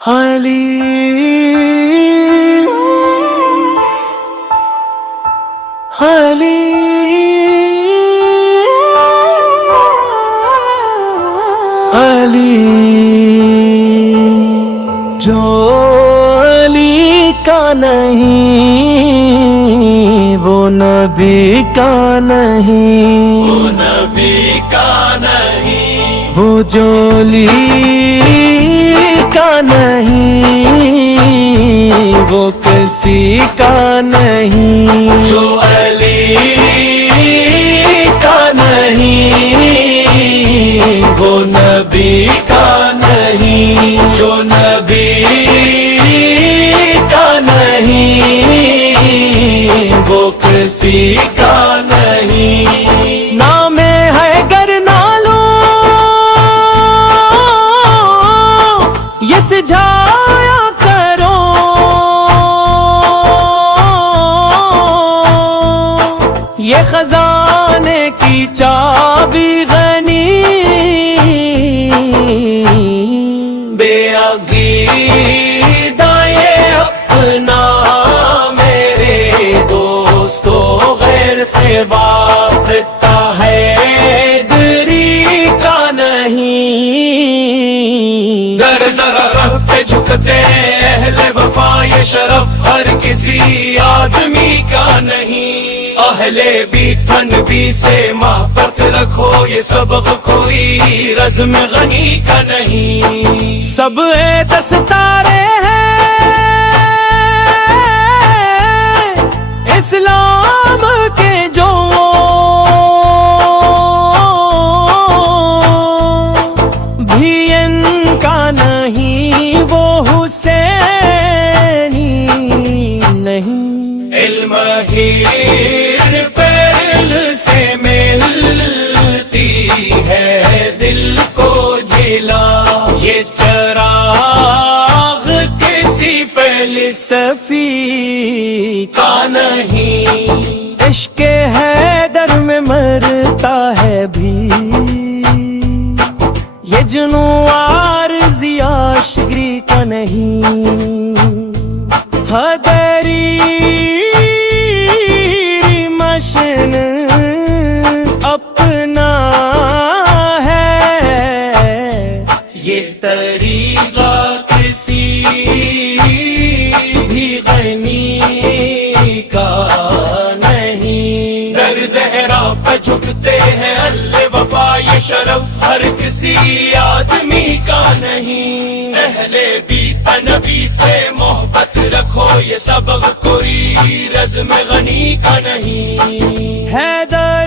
علی علی علی جو علی کا نہیں وہ نبی کا نہیں، وہ نبی کا نہیں، وہ جو علی کا نہیں وہ کسی کا نہیں، جو علی کا نہیں وہ نبی کا نہیں، جو نبی کا نہیں وہ کسی کا نہیں۔ نام ہے گر نالو یہ سجھایا کرو، یہ خزانے کی چابی غنی بے عقیدہ یہ اپنا میرے دوستو غیر سے واسطہ ہے دری کا نہیں۔ در ذرا رہ پہ جھکتے اہل وفا یہ شرف ہر کسی آدمی کا نہیں۔ اہل بھی تن بھی سے محبت رکھو یہ سبق کوئی رزم غنی کا نہیں۔ سب دستارے ہیں اسلام کے جو بھی ان کا نہیں وہ حسینی نہیں۔ علم ہیر پہل سے ملتی ہے دل کو جلا، یہ چراغ کسی فلسفی کا نہیں۔ عشق حیدر میں مرتا ہے بھی یہ جنوں عارضی عاشقی کا نہیں۔ حیدری مشن اپنا ہے یہ طریقہ کسی بھی غنی کا نہیں۔ در زہرا پہ جھکتے ہیں اہل وفا یہ شرف ہر کسی آدمی کا نہیں۔ اہل بیت نبی سے محبت رکھو یہ سبق کوئی رزم غنی کا نہیں۔ حیدر